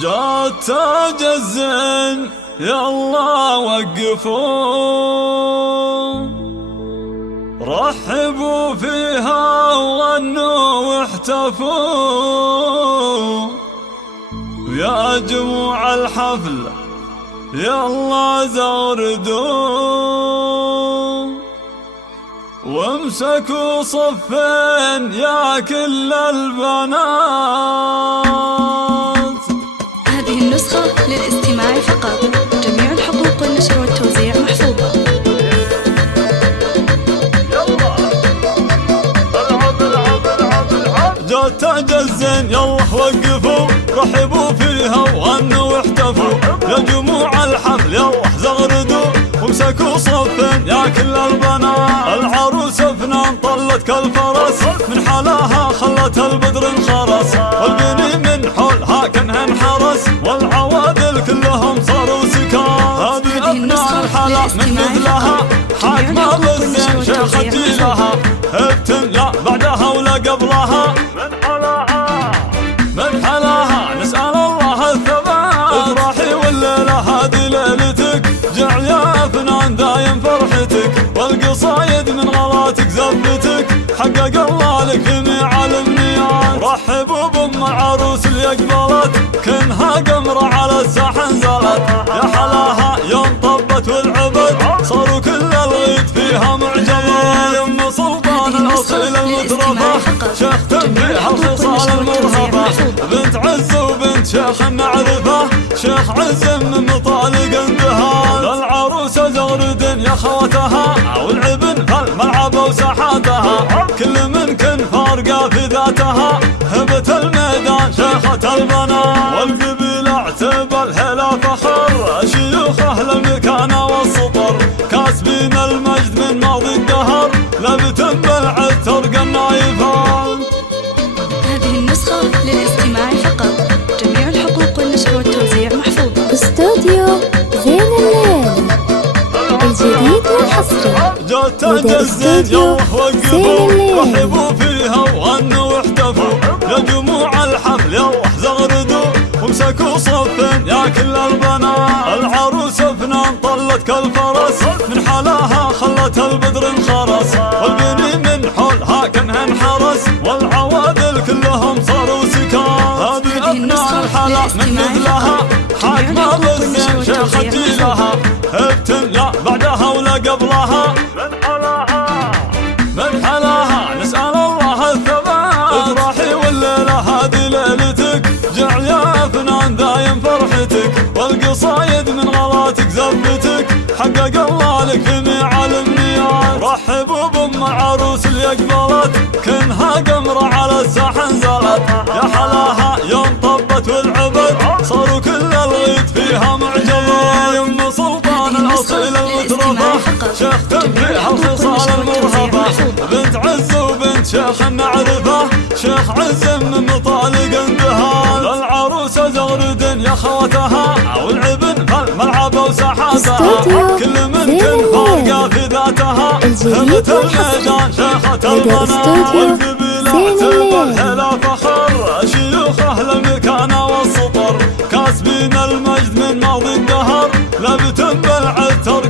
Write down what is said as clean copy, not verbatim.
جات تاج الزين يلا وقفوا، رحبوا فيها وغنوا واحتفوا، ويا جموع الحفل يلا زغردوا، وامسكوا صفين يا كل البنات. هذه النسخة للاستماع فقط، جميع الحقوق والنشر والتوزيع محفوظة. جات تاج الزين يلا وقفوا، رحبوا فيها وغنوا واحتفوا، يا جموع الحفل يلا زغردوا، وامسكوا صفين يا كل البنات. العروس فنان طلت كالفرس، من حلاها خلت البدر انخرس، والبني من حولها كانها انحرس، والعوادل كلهم صاروا سكات. هذه ابناء الحلا من مثلها، حاكمة بالزين شيخة جيلها، ابتلى بعدها ولا قبلها، من حلاها نسأل الله الثبات. افرحي والليلة هذه ليلتك، جعل يا فنان دايم فرحتك، والقصايد من غلاتك زفتك، حقق الله لك جميع الامنيات. رحبوا بام العروس اللي اقبلت، كنها قمرة على الساحة نزلت، يا حلاها يوم طبت والعبد، صاروا كل الغيد فيها معجبات. يم سلطان الاصيل المترفة، شيخ تنبيه الخصال المرهفة، بنت عز وبنت شيخ معرفة، شيخ عز من مطالق اندهال. العروسة زغرد يا خوتها، والعبن فالملعب وساحاتها، كل من كن فارقة في ذاتها، هبة الميدان شيخة البنات. والقبيلة اعتبى الهلا فخر، شيوخ المكانة والسطر، كاسبين المجد من ماضي الدهر، لبتم بالعتر النايفات. هذه النسخة للاستماع فقط، جميع الحقوق والنشر والتوزيع محفوظة. استوديو زين الليل الجديد والحصري. جات تاج الزين يلا وقفوا، رحبوا فيها وغنوا واحتفوا، يا جموع الحفل يلا زغردوا، وامسكوا صفين يا كل البنات. العروس فنان طلت كالفرس، من حلاها خلت البدر انخرس، والبني من حولها كانها انحرس، والعوادل كلهم صاروا سكات. هذه ابناء الحلا من مثلها، حاكمة بالزين شيخة جيلها، ابتلى بعدها ولا قبلها، من حلاها نسأل الله الثبات. افرحي والليلة هذه ليلتك، جعل يا فنان دايم فرحتك، والقصايد من غلاتك زفتك، حقق الله لك جميع الامنيات. رحبوا بام العروس اللي اقبلت، كنها قمرة على الساحة نزلت، يا حلاها يوم طبت والعبد، صاروا كل الغيد فيها معجبات. يم سلطان الاصيل المترفة، شيخ تنبيه الخصال المرهفة، بنت عز وبنت شيخ معرفة، شيخ عز من مطالق اندهال. العروسة زغرد يا خوتها، والعبن فالملعب وساحاتها، كل من كن فارقة في ذاتها، هبة الميدان شيخة البنات. والقبيلة اعتبى الهلا فخر، شيوخ المكانة والسطر، كاسبين المجد من ماضي الدهر، لبتم بالعتر